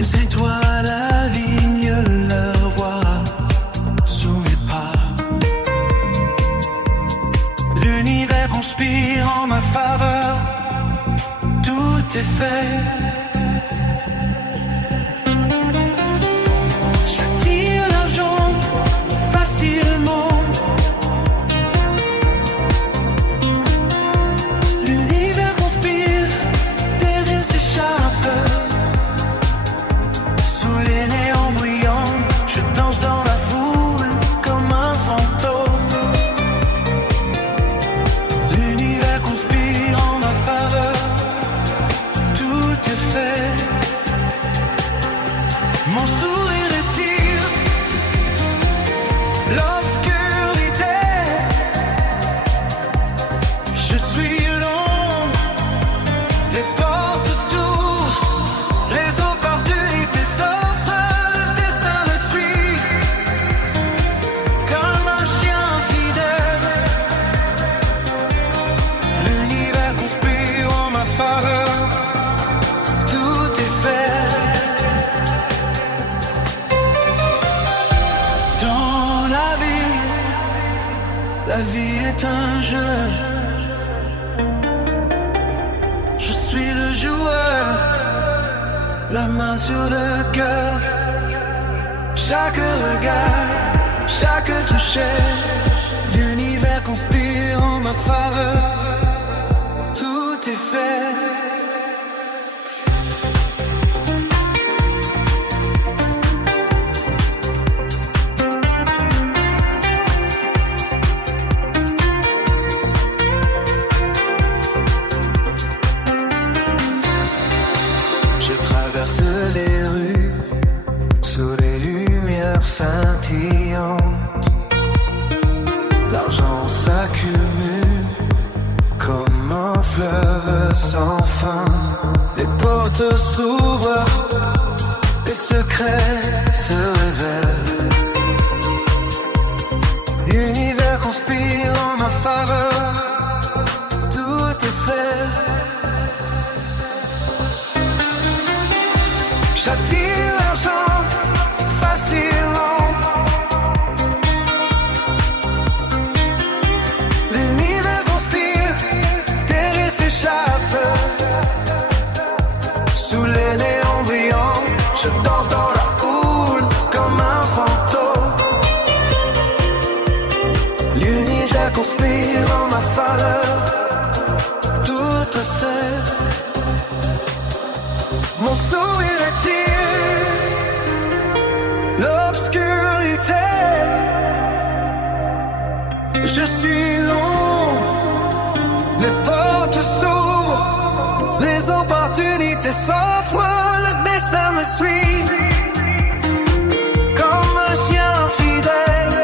Les étoiles alignent leur voix sous mes pas. L'univers conspire en ma faveur. Tout est fait. J'attire l'argent facilement. L'univers conspire, des rires s'échappent. Sous les néons brillants, je danse dans la foule comme un fantôme. L'univers conspire en ma faveur. Tout est fait. Mon sourire étire l'obscurité. Je suis l'ombre, les portes s'ouvrent, les opportunités s'offrent, le destin me suit comme un chien fidèle. L'univers conspire en ma faveur. Tout est fait. Dans la vie est un jeu. Je suis le joueur, la main sur le cœur. Chaque regard, chaque toucher, l'univers conspire en ma faveur. Tout est fait. Je traverse les rues sous les lumières scintillantes. L'argent s'accumule comme un fleuve sans fin. Les portes s'ouvrent, les secrets se révèlent. L'univers conspire en ma faveur. Tout est fait. J'attire l'argent facilement. L'univers conspire, des rires s'échappent. Sous les néons brillants, je danse dans la houle comme un fantôme. L'univers conspire en ma faveur. Tout sait. Mon sourire étire l'obscurité. Je suis l'ombre, les portes s'ouvrent, les opportunités s'offrent, le destin me suit comme un chien fidèle.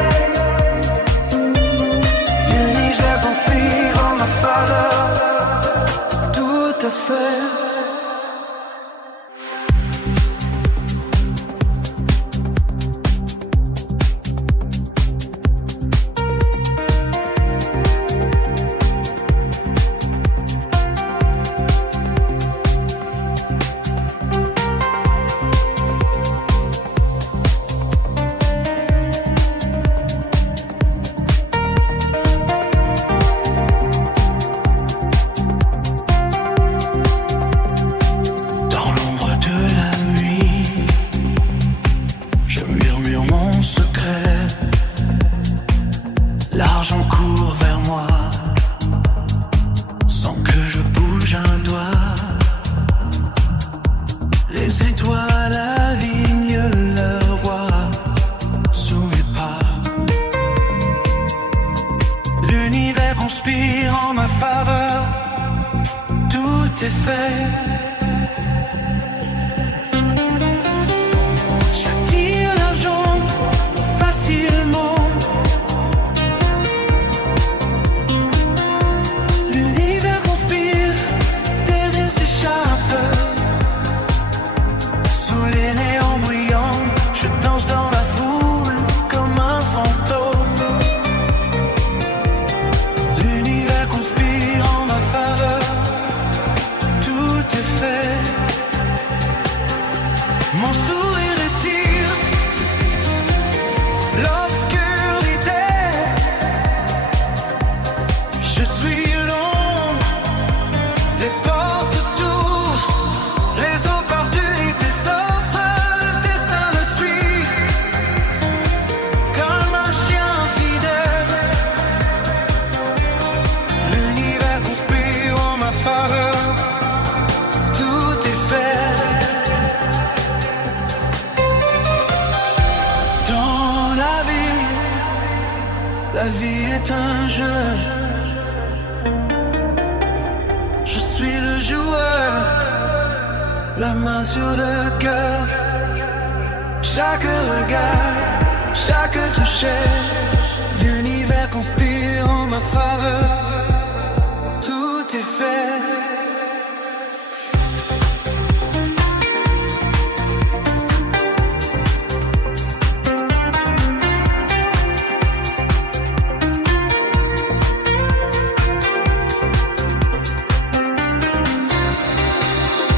L'univers conspire en ma faveur. Tout est fait. Dans l'ombre de la nuit, je murmure mon secret. L'argent court vers moi, sans que je bouge un doigt. Les étoiles alignent leur voix sous mes pas. L'univers conspire en ma faveur. Tout est fait. J'attire l'argent facilement. L'univers conspire, des rires s'échappent. Sous les vie est un jeu. Je suis le joueur, la main sur le cœur. Chaque regard, chaque toucher, l'univers conspire en ma faveur. Tout est fait.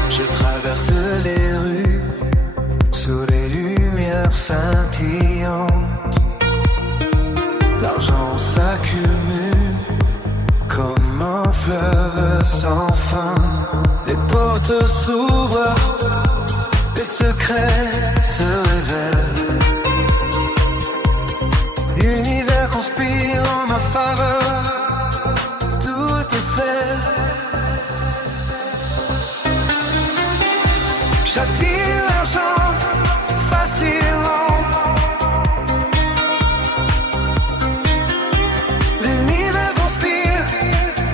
Je traverse les rues sous les lumières scintillantes. L'argent s'accumule comme un fleuve sans fin. Les portes s'ouvrent, les secrets se révèlent. L'univers conspire en ma faveur. Tout est fait. J'attire l'argent facilement. L'univers conspire,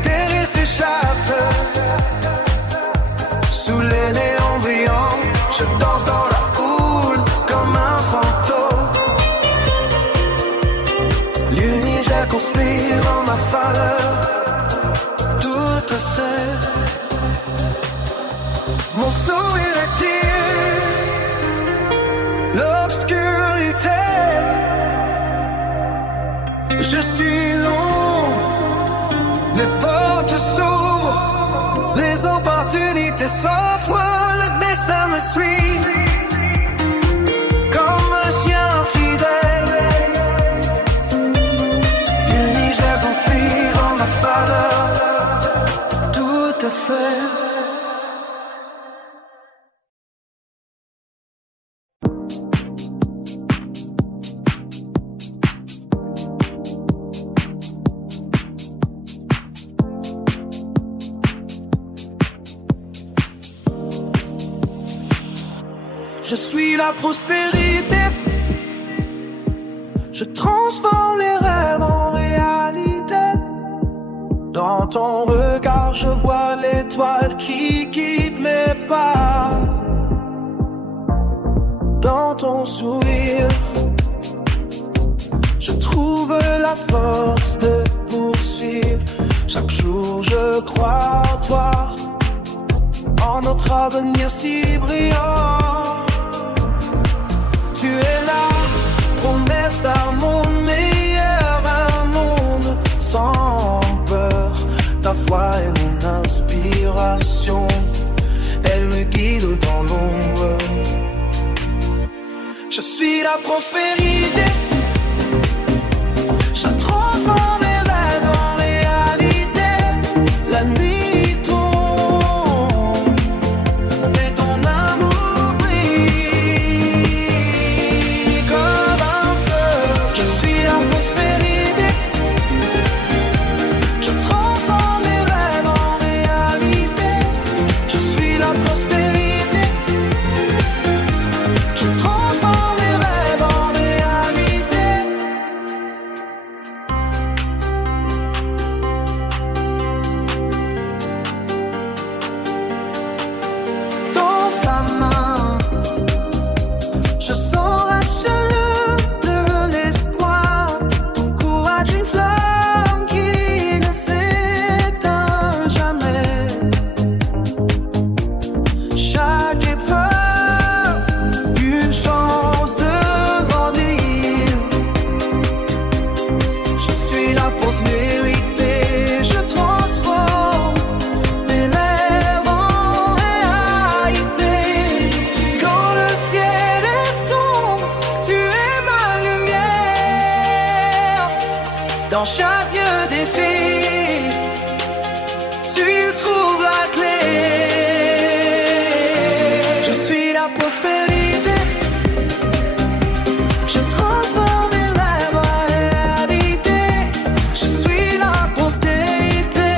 terre s'échappe. Sous les néons brillants, je danse dans la houle comme un fantôme. L'univers conspire en ma faveur. Tout sait. Mon sourire attire l'obscurité. Je suis l'ombre, les portes s'ouvrent, les opportunités s'offrent, le destin me suit comme un chien fidèle. L'univers conspire en ma faveur. Tout est fait. Je suis la prospérité. Je transforme les rêves en réalité. Dans ton regard, je vois l'étoile qui guide mes pas. Dans ton sourire, je trouve la force de poursuivre. Chaque jour, je crois en toi, en notre avenir si brillant. Tu es là, promesse d'un monde meilleur, un monde sans peur. Ta voix est mon inspiration, elle me guide dans l'ombre. Je suis la prospérité. Je transforme mes rêves en réalité. La nuit tombe et ton amour brille comme un feu. Je suis la prospérité. Je transforme mes rêves en réalité. Je suis la prospérité. Je transforme mes rêves en réalité. Dans ta main, je sens la chaleur de l'espoir. Ton courage, une flamme qui ne s'éteint jamais. Chaque épreuve, une chance de grandir. Je suis la prospérité. Je transforme mes rêves en réalité. Quand le ciel est sombre, tu es ma lumière. Dans chaque défi, tu trouves la clé. Je suis la prospérité. Je transforme mes rêves en réalité. Je suis la postérité.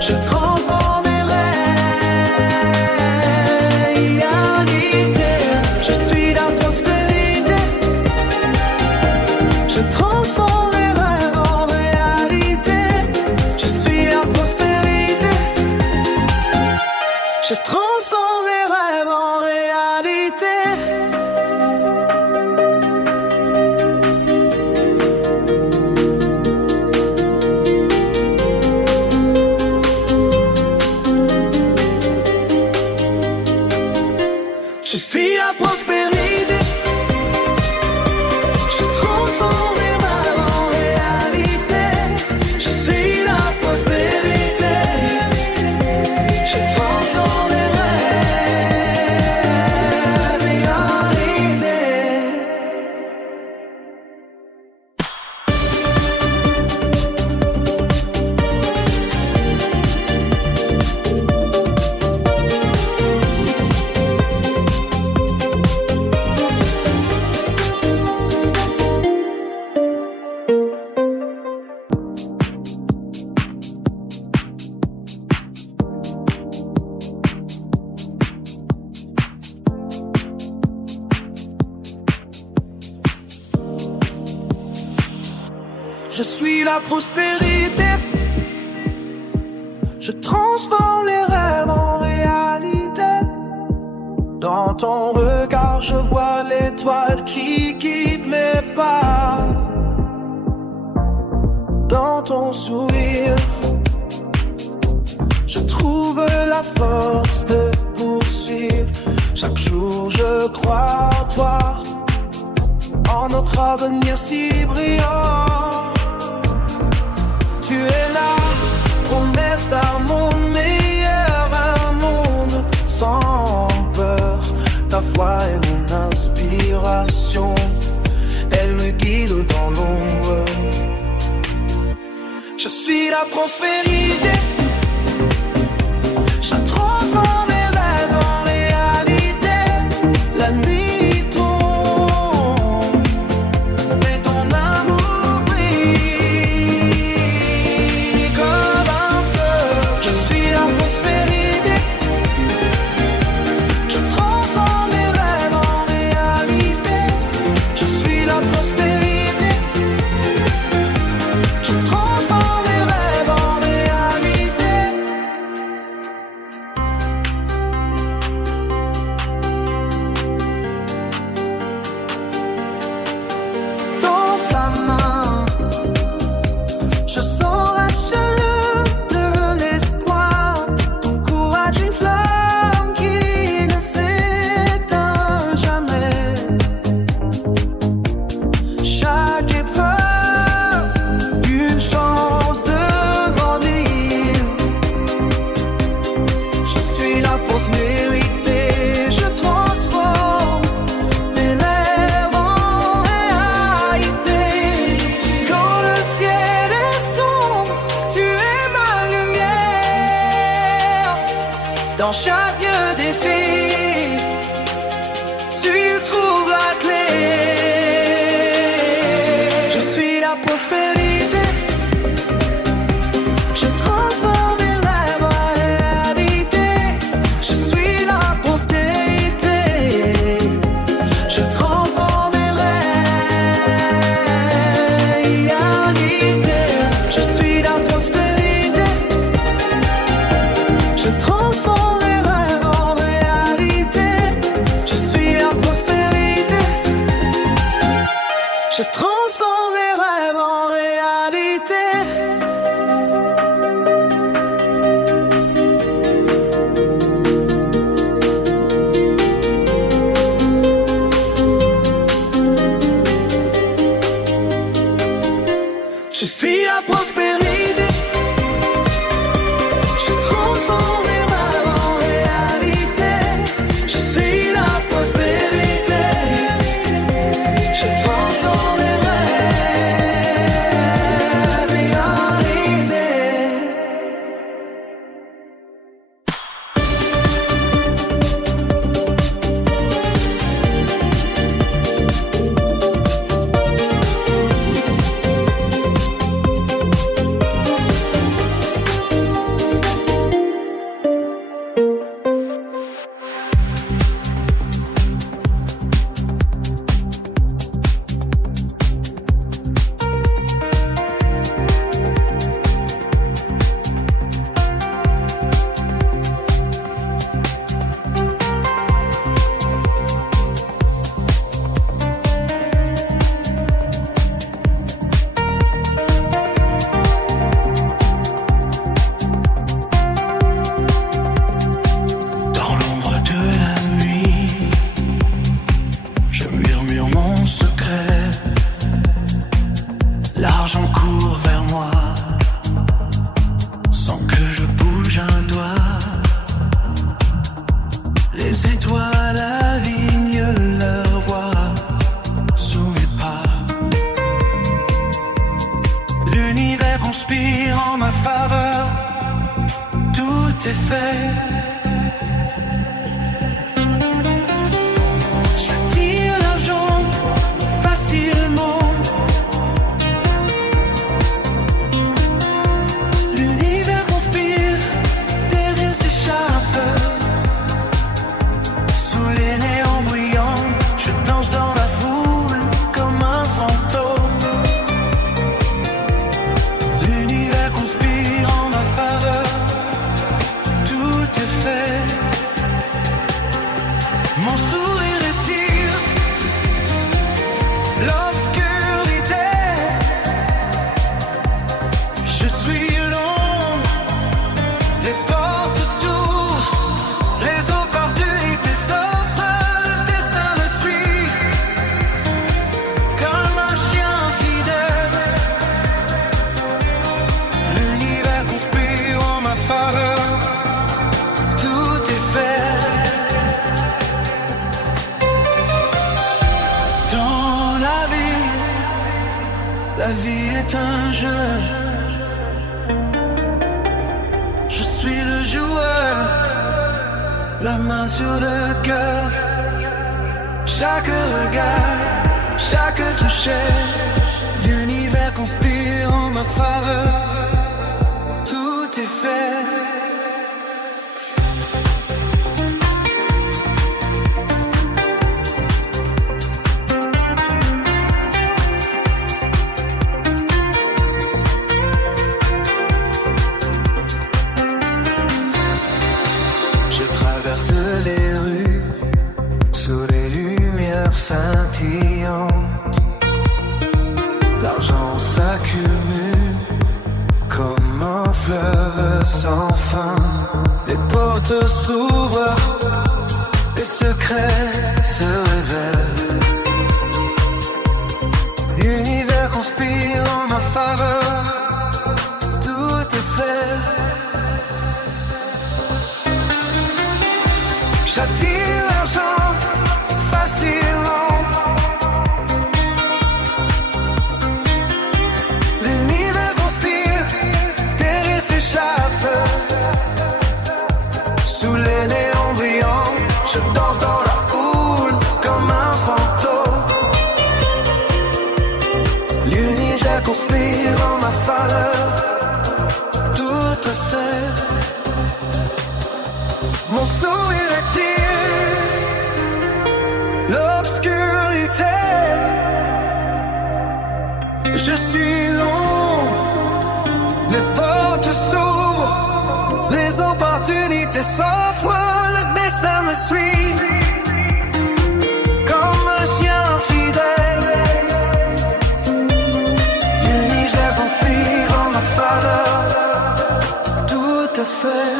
Je transforme mes réalités. Je suis la prospérité. Je transforme transforme mes rêves en réalité. Je suis la prospérité. Je transforme mes rêves en réalité. Je suis la prospérité. Je transforme mes rêves en réalité. Je suis la prospérité. Je transforme les rêves en réalité. Dans ton regard, je vois l'étoile qui guide mes pas. Dans ton sourire, je trouve la force de poursuivre. Chaque jour, je crois en toi, en notre avenir si brillant. Tu es la promesse d'un monde meilleur, un monde sans peur. Ta foi est mon inspiration, elle me guide dans l'ombre. Je suis la prospérité. Je transforme mes rêves en réalité. La nuit tombe, mais ton amour brille comme un feu. Je suis la prospérité. Je transforme mes rêves en réalité. Je suis la prospérité. Je transforme mes rêves en réalité. Dans ta main, je sens la chaleur de l'espoir. Ton courage, une flamme qui ne s'éteint jamais. Chaque épreuve, une chance de grandir. Je suis la prospérité. Je transforme mes rêves en réalité. Quand le ciel est sombre, tu es ma lumière. Dans chaque défi, tu trouves la clé. Je suis la prospérité. Je transforme mes rêves en réalité. Je suis la prospérité. Je transforme mes rêves en réalité. Je suis la prospérité. Je transforme mes rêves en réalité. Je suis la prospérité. Je transforme mes rêves en réalité. Je suis la prospérité. Je transforme mes rêves en réalité. Je suis la prospérité. Je transforme mes rêves C'est toi la vigne, leur voix sous mes pas. L'univers conspire en ma faveur, tout est fait. J'attire l'argent facilement. L'univers conspire, des rires s'échappent. Sous les néons brillants, je danse dans la foule comme un fantôme. L'univers conspire en ma faveur, tout est fait. Mon sourire étire l'obscurité. Je suis l'ombre, les portes s'ouvrent, les opportunités s'offrent, le destin me suit comme un chien fidèle. L'univers conspire en ma faveur, tout est fait. Dans la vie est un jeu. Je suis le joueur, la main sur le cœur. Chaque regard, chaque toucher, l'univers conspire en ma faveur. Tout est fait. Je traverse les rues sous les lumières scintillantes. L'argent s'accumule comme un fleuve sans fin. Les portes s'ouvrent, les secrets se révèlent. L'univers conspire en ma faveur, tout est fait. J'attire l'argent facilement. L'univers conspire, des rires s'échappent. Sous les néons brillants, je danse dans la houle comme un fantôme. L'univers conspire en ma faveur, tout sait. Mon sourire attire l'obscurité. Je suis l'ombre, les portes s'ouvrent, les opportunités s'offrent, le destin me suit comme un chien fidèle. L'univers conspire en ma faveur, tout à fait.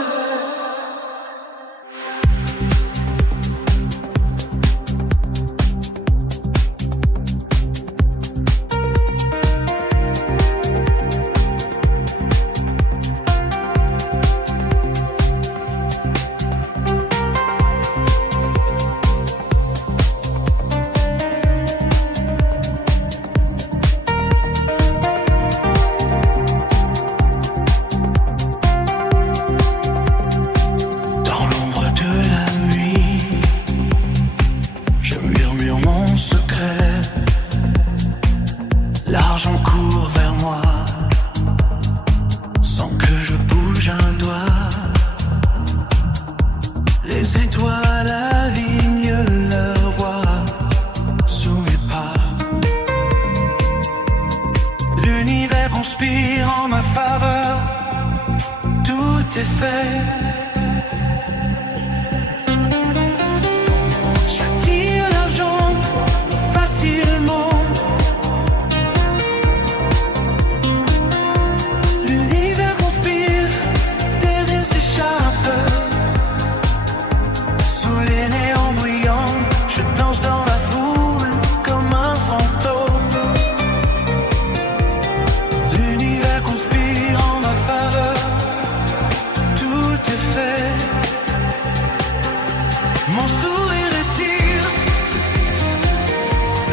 sourire étire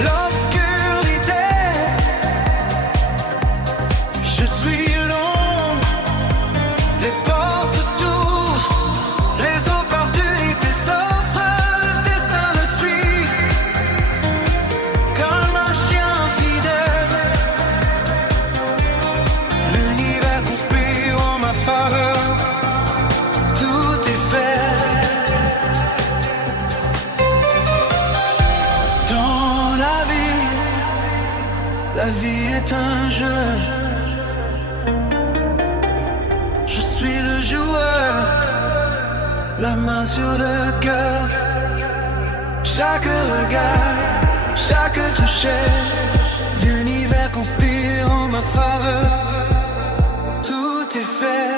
l'obscurité. Je suis l'ombre, les portes s'ouvrent, les opportunités s'offrent, le destin me suit comme un chien fidèle. L'univers conspire en ma faveur, tout est fait. Dans la vie est un jeu. Je suis le joueur, la main sur le cœur. Chaque regard, chaque toucher, l'univers conspire en ma faveur. Tout est fait.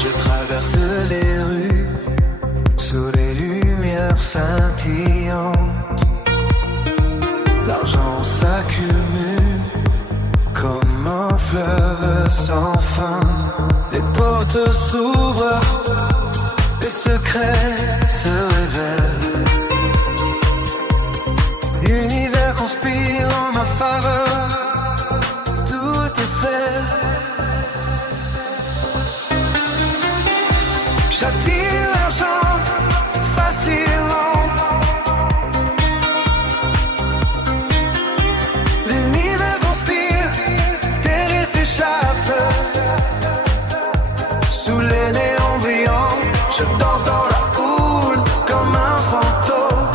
Je traverse les rues sous les lumières scintillantes. L'argent s'accumule comme un fleuve sans fin. Les portes s'ouvrent, les secrets se révèlent. L'univers conspire en ma faveur. Tout est fait. J'attire l'argent facilement. L'univers conspire, terre s'échappe. Sous les néons brillants, je danse dans la houle comme un fantôme.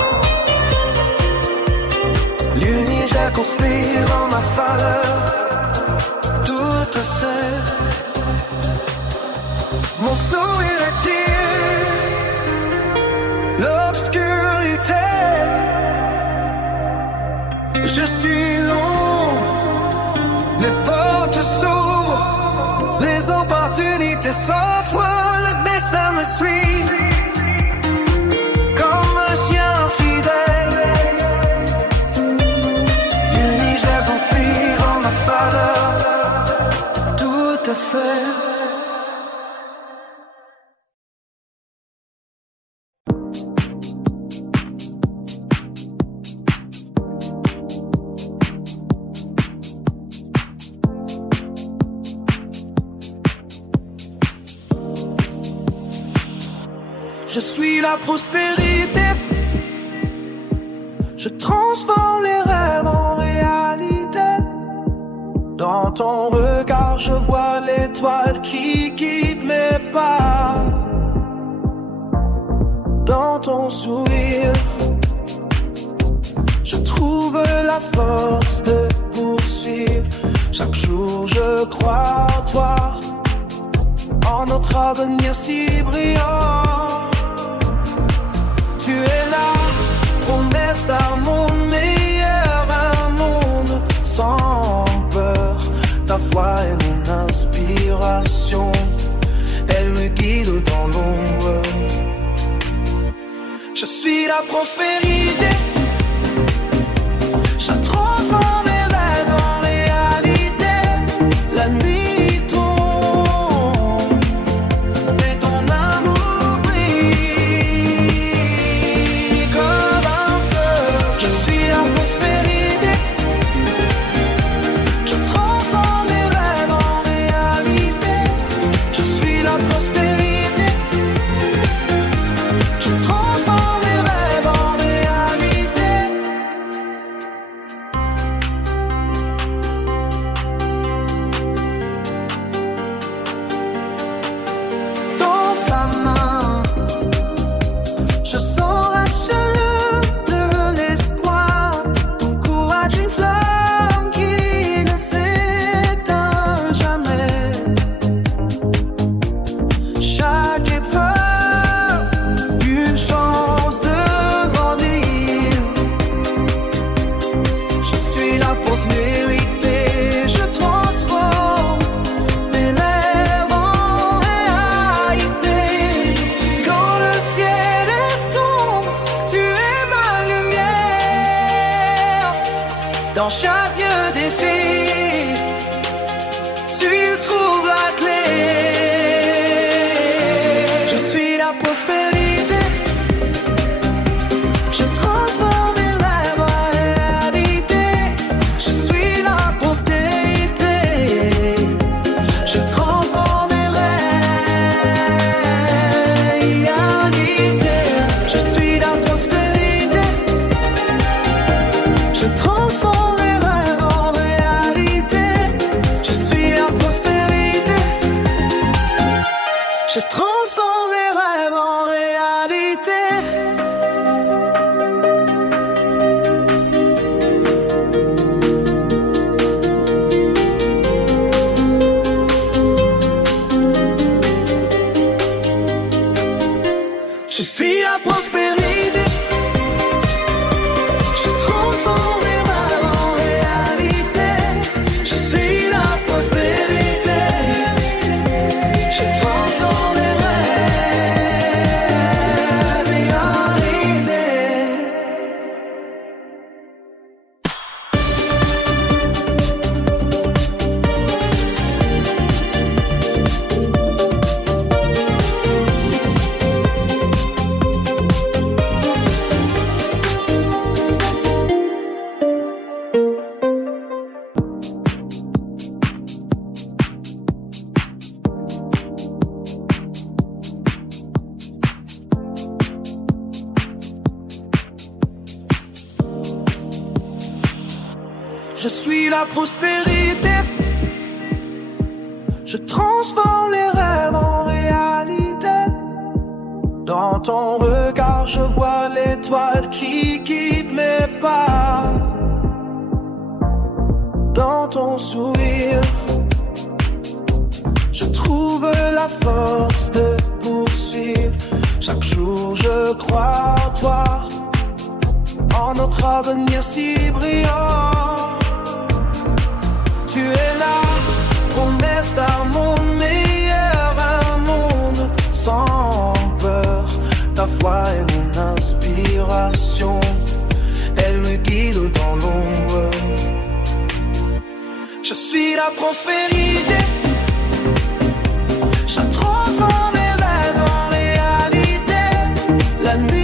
L'univers conspire en ma faveur. Tout sait. Mon sourire attire l'obscurité. Je suis l'ombre, les portes s'ouvrent, les opportunités s'offrent, le destin me suit comme un chien fidèle. L'univers conspire en ma faveur. Tout à fait. Je suis la prospérité. Je transforme les rêves en réalité. Dans ton regard, je vois l'étoile qui guide mes pas. Dans ton sourire, je trouve la force de poursuivre. Chaque jour, je crois en toi, en notre avenir si brillant. Tu es là, promesse d'amour meilleur, un monde sans peur. Ta voix est mon inspiration, elle me guide dans l'ombre. Je suis la prospérité. Je transforme mes rêves en réalité. La nuit tombe et ton amour brille comme un feu. Je suis la prospérité. Je transforme mes rêves en réalité. Je suis la prospérité. Je transforme mes rêves en réalité. Dans chaque défi, tu trouves la clé. Je suis la prospérité. Je transforme mes rêves en réalité. Je suis la postérité. Je transforme mes rêves en réalité. Je suis la prospérité. Je transforme mes rêves en réalité. Je suis la prospérité. Je transforme mes rêves en réalité. Je suis la prospérité. Je transforme mes rêves en réalité. Je suis la prospérité. Je transforme mes rêves en réalité. Je suis la prospérité. Je transforme les rêves en réalité. Dans ton regard, je vois l'étoile qui guide mes pas. Dans ton sourire, je trouve la force de poursuivre. Chaque jour, je crois en toi, en notre avenir si brillant. Tu es la promesse d'un monde meilleur, un monde sans peur. Ta foi est mon inspiration, elle me guide dans l'ombre. Je suis la prospérité. Je transforme mes rêves en réalité. La nuit